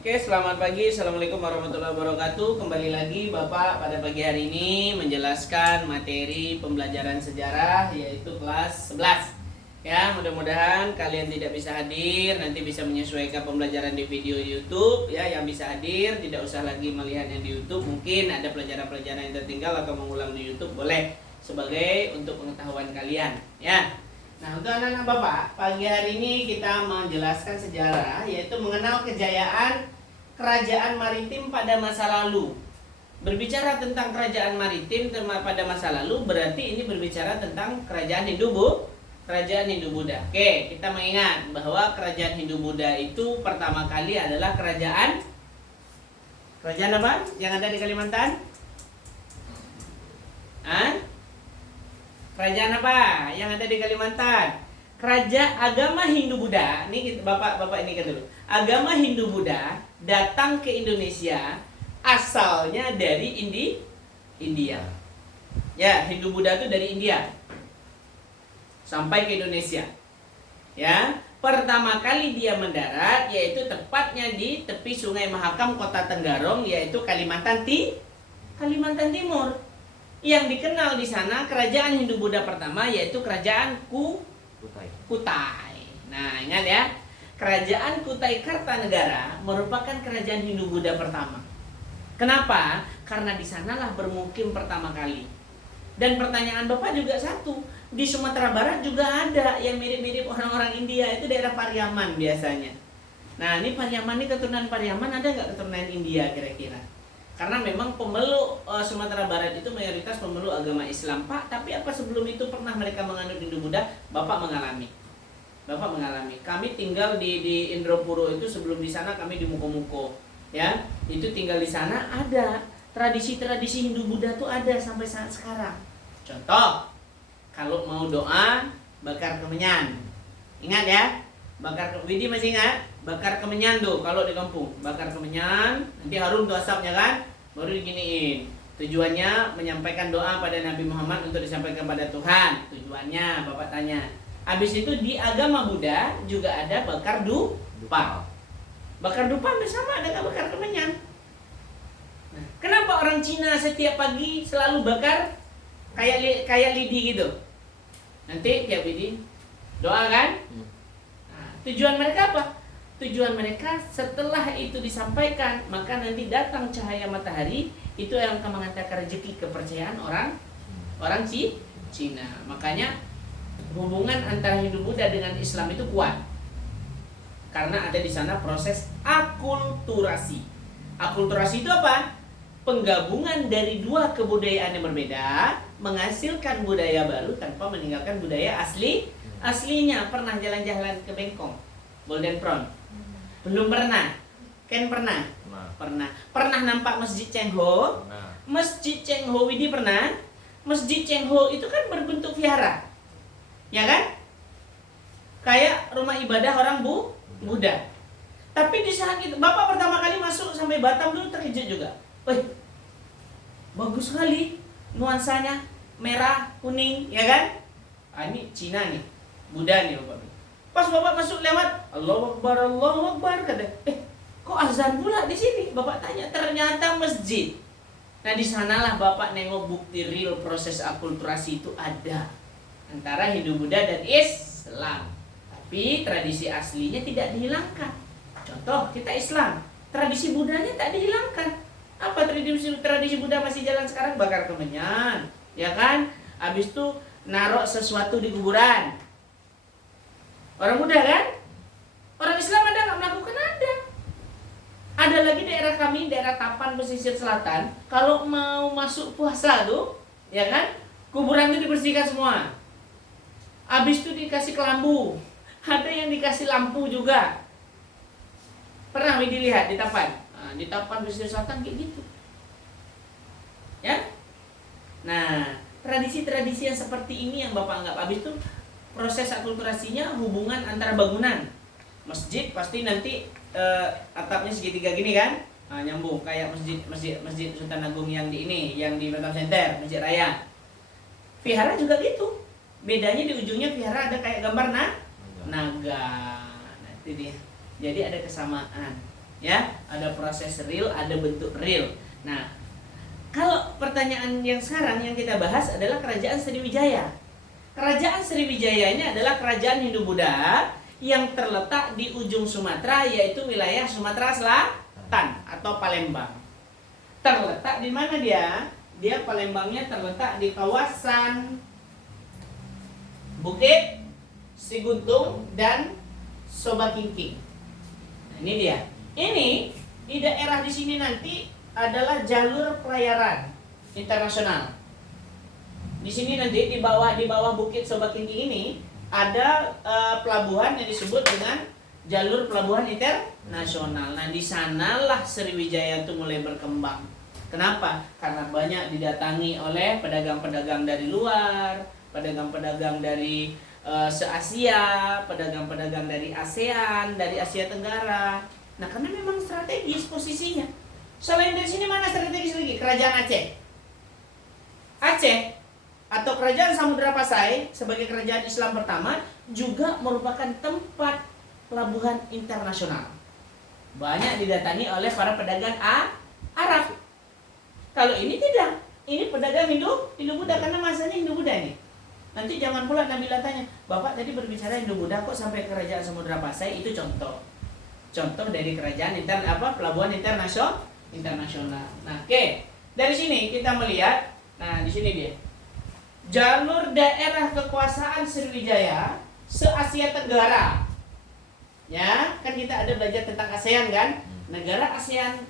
Oke, selamat pagi. Assalamualaikum warahmatullahi wabarakatuh. Kembali lagi Bapak pada pagi hari ini menjelaskan materi pembelajaran sejarah yaitu kelas 11. Ya, mudah-mudahan kalian tidak bisa hadir, nanti bisa menyesuaikan pembelajaran di video YouTube ya. Yang bisa hadir tidak usah lagi melihat yang di YouTube. Mungkin ada pelajaran-pelajaran yang tertinggal atau mengulang di YouTube, boleh sebagai untuk pengetahuan kalian ya. Nah, untuk anak-anak Bapak, pagi hari ini kita menjelaskan sejarah, yaitu mengenal kejayaan kerajaan maritim pada masa lalu. Berbicara tentang kerajaan maritim pada masa lalu, berarti ini berbicara tentang kerajaan Hindu-Buddha. Oke, kita mengingat bahwa kerajaan Hindu-Buddha itu pertama kali adalah kerajaan apa? Yang ada di Kalimantan? Kerajaan apa yang ada di Kalimantan? Kerajaan agama Hindu-Buddha. Ini Bapak ini kan dulu. Agama Hindu-Buddha datang ke Indonesia asalnya dari India. Ya, Hindu-Buddha itu dari India sampai ke Indonesia. Ya, pertama kali dia mendarat yaitu tepatnya di tepi Sungai Mahakam, Kota Tenggarong, yaitu Kalimantan Timur. Yang dikenal di sana kerajaan Hindu-Buddha pertama yaitu kerajaan Kutai. Nah, ingat ya, kerajaan Kutai Kartanegara merupakan kerajaan Hindu-Buddha pertama. Kenapa? Karena di sanalah bermukim pertama kali. Dan pertanyaan Bapak juga satu, di Sumatera Barat juga ada yang mirip-mirip orang-orang India, itu daerah Pariaman biasanya. Nah, ini Pariaman, ini keturunan Pariaman, ada nggak keturunan India kira-kira? Karena memang pemeluk Sumatera Barat itu mayoritas pemeluk agama Islam, Pak. Tapi apa sebelum itu pernah mereka menganut Hindu-Buddha? Bapak mengalami. Kami tinggal di Indropuro itu, sebelum di sana kami di Muko-Muko. Ya, itu tinggal di sana, ada tradisi-tradisi Hindu-Buddha tuh ada sampai saat sekarang. Contoh, kalau mau doa bakar kemenyan. Ingat ya? Widi masih ingat? Bakar kemenyan tuh kalau di kampung, bakar kemenyan, nanti harum tuh asapnya kan, baru diginiin. Tujuannya menyampaikan doa pada Nabi Muhammad untuk disampaikan pada Tuhan. Tujuannya Bapak tanya. Habis itu di agama Buddha juga ada bakar dupa. Bakar dupa sama dengan bakar kemenyan. Nah, kenapa orang Cina setiap pagi selalu bakar kayak lidi gitu? Nanti tiap lidi doa kan? Nah, tujuan mereka apa? Tujuan mereka setelah itu disampaikan, maka nanti datang cahaya matahari, itu yang akan mengantarkan rezeki, kepercayaan orang Cina. Makanya hubungan antara Hindu-Buddha dengan Islam itu kuat. Karena ada di sana proses akulturasi. Akulturasi itu apa? Penggabungan dari dua kebudayaan yang berbeda menghasilkan budaya baru tanpa meninggalkan budaya aslinya. Pernah jalan-jalan ke Bengkong, Golden Prawn? Belum pernah. Ken pernah? Pernah nampak Masjid Cheng Ho? Masjid Cheng Ho Widi pernah? Masjid Cheng Ho itu kan berbentuk vihara. Ya kan? Kayak rumah ibadah orang Buddha. Tapi di saat itu Bapak pertama kali masuk sampai Batam dulu terkejut juga. Wih, bagus sekali nuansanya, merah, kuning, ya kan? Ini Cina nih, Buddha nih Bapak. Pas Bapak masuk lewat, Allahu Akbar, kata, kok azan pula di sini? Bapak tanya, ternyata masjid. Nah, di sanalah Bapak nengok bukti real proses akulturasi itu ada antara Hindu-Buddha dan Islam. Tapi tradisi aslinya tidak dihilangkan. Contoh, kita Islam, tradisi Buddhanya tak dihilangkan. Apa tradisi Buddha masih jalan sekarang? Bakar kemenyan, ya kan? Habis itu narok sesuatu di kuburan. Orang Buddha kan? Orang Islam ada nggak melakukan? Ada lagi daerah kami, daerah Tapan pesisir selatan. Kalau mau masuk puasa tuh, ya kan? Kuburan itu dibersihkan semua. Habis itu dikasih kelambu. Ada yang dikasih lampu juga. Pernah dilihat di Tapan? Nah, di Tapan pesisir selatan kayak gitu. Ya? Nah, tradisi-tradisi yang seperti ini yang Bapak anggap. Habis itu proses akulturasinya hubungan antara bangunan. Masjid pasti nanti atapnya segitiga gini kan? Nah, nyambung kayak masjid Sultan Agung yang di Batam Center, Masjid Raya. Vihara juga gitu. Bedanya di ujungnya vihara ada kayak gambar naga. Nah, itu dia. Jadi ada kesamaan. Ya, ada proses real, ada bentuk real. Nah, kalau pertanyaan yang sekarang yang kita bahas adalah kerajaan Sriwijaya. Kerajaan Sriwijaya ini adalah kerajaan Hindu-Buddha yang terletak di ujung Sumatera, yaitu wilayah Sumatera Selatan atau Palembang. Terletak di mana dia? Dia Palembangnya terletak di kawasan Bukit Siguntung dan Sobakingking. Nah, ini dia. Ini di daerah di sini nanti adalah jalur pelayaran internasional. Di sini nanti di bawah Bukit Sobakingking ini ada pelabuhan yang disebut dengan jalur pelabuhan internasional. Nah, di sanalah Sriwijaya itu mulai berkembang. Kenapa? Karena banyak didatangi oleh pedagang-pedagang dari luar, pedagang-pedagang dari se-Asia, pedagang-pedagang dari ASEAN, dari Asia Tenggara. Nah, karena memang strategis posisinya. Selain dari sini mana strategis lagi? Kerajaan Aceh. Aceh atau Kerajaan Samudra Pasai sebagai kerajaan Islam pertama juga merupakan tempat pelabuhan internasional. Banyak didatangi oleh para pedagang Arab. Kalau ini tidak. Ini pedagang Hindu-Buddha karena masanya Hindu-Buddha nih. Nanti jangan pula Nabila tanya, Bapak tadi berbicara Hindu-Buddha kok sampai Kerajaan Samudra Pasai? Itu contoh dari kerajaan pelabuhan internasional. Nah, oke. Dari sini kita melihat, nah di sini dia. Jalur daerah kekuasaan Sriwijaya se-Asia Tenggara. Ya, kan kita ada belajar tentang ASEAN kan? Negara ASEAN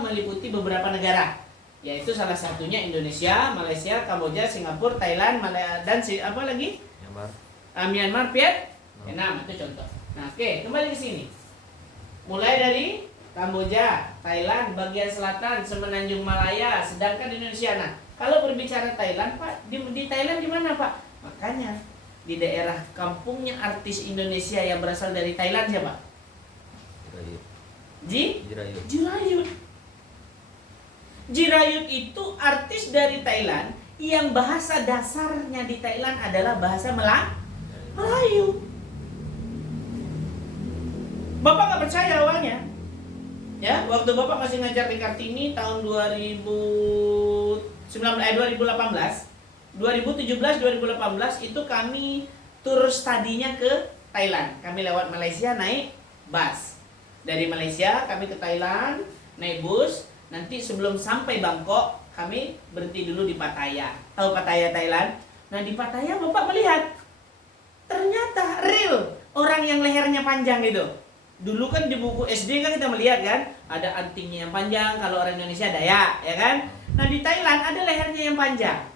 meliputi beberapa negara, yaitu salah satunya Indonesia, Malaysia, Kamboja, Singapura, Thailand, dan apa lagi? Myanmar, Vietnam, itu contoh. Nah, oke, kembali ke sini. Mulai dari Kamboja, Thailand, bagian selatan, Semenanjung Malaya, sedangkan Indonesia. Nah, kalau berbicara Thailand, Pak, di Thailand di mana, Pak? Makanya di daerah kampungnya artis Indonesia yang berasal dari Thailand siapa? Jirayut. Jirayut itu artis dari Thailand yang bahasa dasarnya di Thailand adalah bahasa Melayu. Bapak nggak percaya awalnya, ya, waktu Bapak masih ngajar di Kartini tahun 2018 itu kami tur studinya ke Thailand. Kami lewat Malaysia naik bus. Dari Malaysia kami ke Thailand naik bus. Nanti sebelum sampai Bangkok kami berhenti dulu di Pattaya. Tahu Pattaya Thailand? Nah, di Pattaya Bapak melihat ternyata real orang yang lehernya panjang itu. Dulu kan di buku SD kan kita melihat kan ada antingnya yang panjang, kalau orang Indonesia Dayak, ya kan? Nah, di Thailand ada lehernya yang panjang.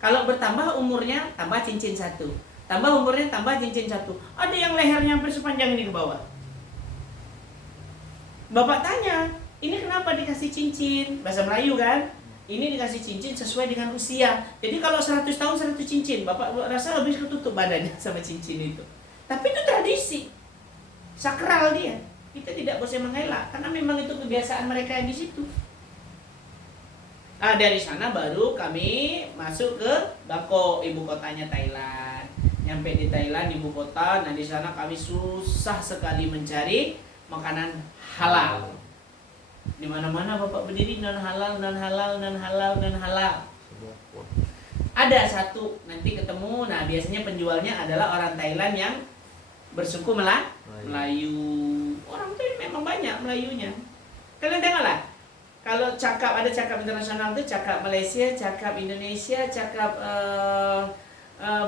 Kalau bertambah umurnya tambah cincin satu. Tambah umurnya tambah cincin satu. Ada yang lehernya hampir sepanjang ini ke bawah. Bapak tanya, ini kenapa dikasih cincin? Bahasa Melayu kan? Ini dikasih cincin sesuai dengan usia. Jadi kalau 100 tahun 100 cincin, Bapak rasa habis ketutup badannya sama cincin itu. Tapi itu tradisi. Sakral dia. Kita tidak boleh mengelak karena memang itu kebiasaan mereka yang di situ. Nah, dari sana baru kami masuk ke Bangkok, ibu kotanya Thailand. Nyampe di Thailand, ibu kota. Nah, di sana kami susah sekali mencari makanan halal. Di mana-mana Bapak berdiri non halal. Ada satu nanti ketemu. Nah, biasanya penjualnya adalah orang Thailand yang bersuku Melayu. Orang itu memang banyak Melayunya. Kalian dengarlah. Kalau ada cakap internasional itu cakap Malaysia, cakap Indonesia, cakap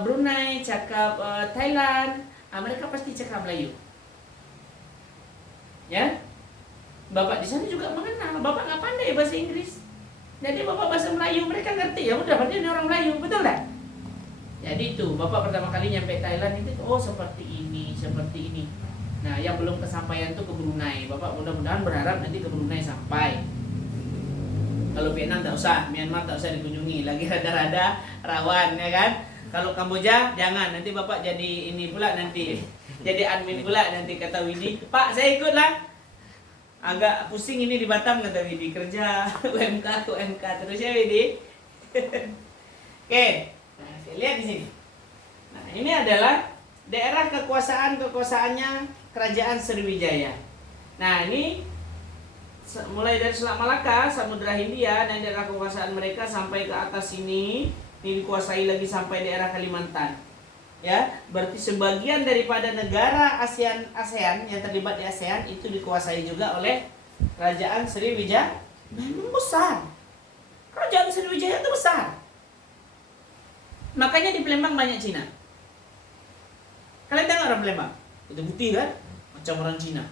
Brunei, cakap Thailand. Mereka pasti cakap Melayu. Ya, Bapak di sana juga mengenal. Bapak nggak pandai bahasa Inggris, jadi Bapak bahasa Melayu mereka ngerti. Ya udah, berarti ini orang Melayu, betul tak? Jadi itu Bapak pertama kali nyampe Thailand itu, oh seperti ini. Nah, yang belum kesampaian tuh ke Brunei. Bapak mudah-mudahan berharap nanti ke Brunei sampai. Kalau Vietnam tak usah, Myanmar tak usah dikunjungi, lagi rada-rada rawan, ya kan? Kalau Kamboja jangan, nanti Bapak jadi ini pula nanti. Jadi admin pula nanti kata Widi, Pak saya ikut lah. Agak pusing ini di Batam kata Widi, kerja UMK terus ya Widi. Oke, nah lihat di sini. Nah, ini adalah daerah kekuasaannya Kerajaan Sriwijaya. Nah ini mulai dari Selat Malaka, Samudra Hindia dan daerah kekuasaan mereka sampai ke atas ini dikuasai lagi sampai daerah Kalimantan. Ya, berarti sebagian daripada negara ASEAN yang terlibat di ASEAN itu dikuasai juga oleh Kerajaan Sriwijaya. Memang besar. Kerajaan Sriwijaya itu besar. Makanya di Palembang banyak Cina. Kalian tengok orang Palembang? Itu putih kan? Macam orang Cina.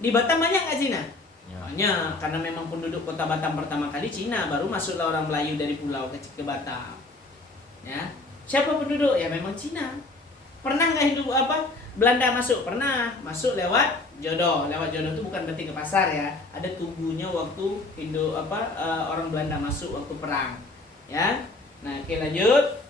Di Batam banyak nggak Cina? Ya. Banyak, karena memang penduduk kota Batam pertama kali Cina, baru masuklah orang Melayu dari pulau ke Batam. Ya, siapa penduduk? Ya memang Cina. Pernah nggak hidup Belanda masuk? Pernah, masuk lewat jodoh. Lewat jodoh itu bukan berarti ke pasar ya. Ada tunggunya waktu orang Belanda masuk waktu perang. Ya, nah oke lanjut.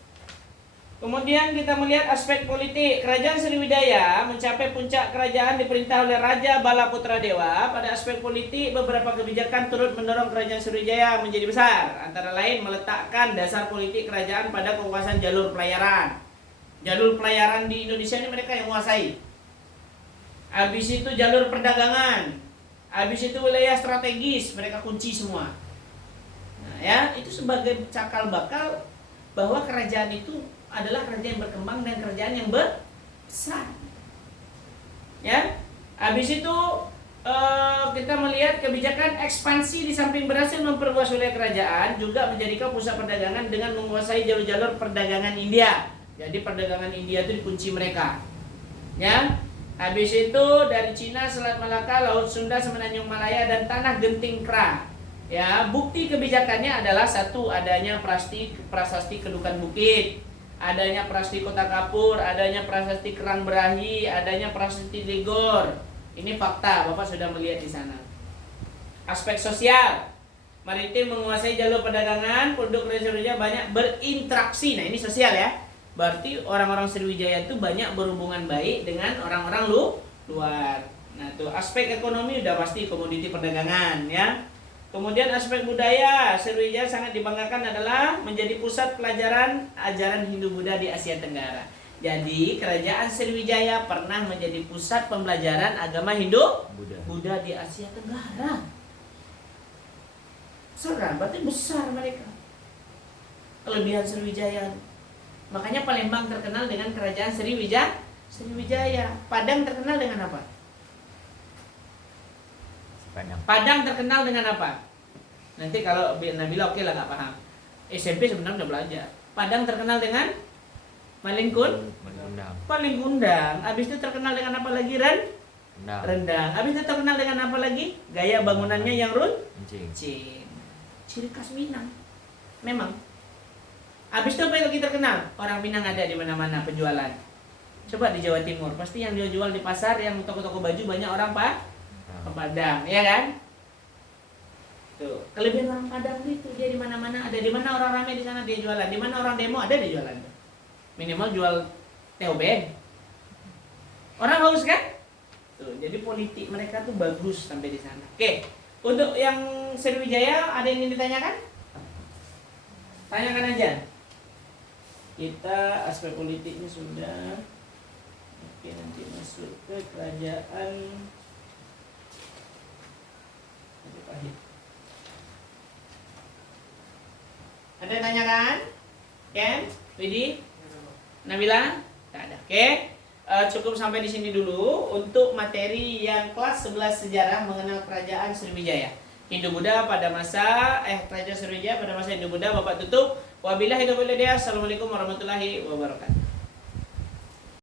Kemudian kita melihat aspek politik. Kerajaan Sriwijaya mencapai puncak kerajaan diperintah oleh Raja Bala Putra Dewa. Pada aspek politik, beberapa kebijakan turut mendorong kerajaan Sriwijaya menjadi besar. Antara lain meletakkan dasar politik kerajaan pada kekuasaan jalur pelayaran. Jalur pelayaran di Indonesia ini mereka yang menguasai. Habis itu jalur perdagangan. Habis itu wilayah strategis, mereka kunci semua. Nah, ya, itu sebagai cakal bakal bahwa kerajaan itu adalah kerajaan yang berkembang dan kerajaan yang besar. Ya, habis itu kita melihat kebijakan ekspansi di samping berhasil memperluas wilayah kerajaan, juga menjadikan pusat perdagangan dengan menguasai jalur-jalur perdagangan India. Jadi perdagangan India itu dikunci mereka. Ya, habis itu dari Cina, Selat Malaka, Laut Sunda, Semenanjung Malaya dan Tanah Genting Kra. Ya, bukti kebijakannya adalah satu, adanya prasasti Kedukan Bukit, adanya prasasti Kota Kapur, adanya prasasti Kerang Berahi, adanya prasasti Ligor. Ini fakta, Bapak sudah melihat di sana. Aspek sosial, maritim menguasai jalur perdagangan, penduduk Sriwijaya banyak berinteraksi. Nah ini sosial ya. Berarti orang-orang Sriwijaya itu banyak berhubungan baik dengan orang-orang luar. Nah tuh aspek ekonomi udah pasti komoditi perdagangan ya. Kemudian aspek budaya, Sriwijaya sangat dibanggakan adalah menjadi pusat pelajaran ajaran Hindu-Buddha di Asia Tenggara. Jadi kerajaan Sriwijaya pernah menjadi pusat pembelajaran agama Hindu-Buddha di Asia Tenggara. Besar, berarti besar mereka. Kelebihan Sriwijaya. Makanya Palembang terkenal dengan kerajaan Sriwijaya. Padang terkenal dengan apa? Padang terkenal dengan apa? Nanti kalau Nabila oke lah nggak paham. SMP sebenarnya udah belajar. Padang terkenal dengan Maling Kundang. Habis itu terkenal dengan apa lagi Rendang. Habis itu terkenal dengan apa lagi? Gaya bangunannya yang runcing. Ciri khas Minang. Memang. Habis itu apa yang lagi terkenal? Orang Minang ada di mana-mana penjualan. Coba di Jawa Timur, pasti yang jual di pasar, yang toko-toko baju banyak orang Padang, ya kan? Tuh, kelebihan orang Padang itu dia di mana-mana ada. Di mana orang ramai di sana dia jualan. Di mana orang demo ada dia jualan. Minimal jual TOB. Orang haus kan? Tuh, jadi politik mereka tuh bagus sampai di sana. Oke, untuk yang Sriwijaya ada yang ingin ditanyakan? Tanyakan aja. Kita aspek politiknya sudah. Oke, nanti masuk ke kerajaan Majapahit. Ada yang tanyakan? Ken? Widi? Nabila? Tak ada. Oke. Cukup sampai di sini dulu untuk materi yang kelas 11 sejarah mengenal kerajaan Sriwijaya. Hindu-Buddha pada masa kerajaan Sriwijaya pada masa Hindu-Buddha. Bapak tutup. Wabillahi taufiq wal hidayah. Assalamualaikum warahmatullahi wabarakatuh.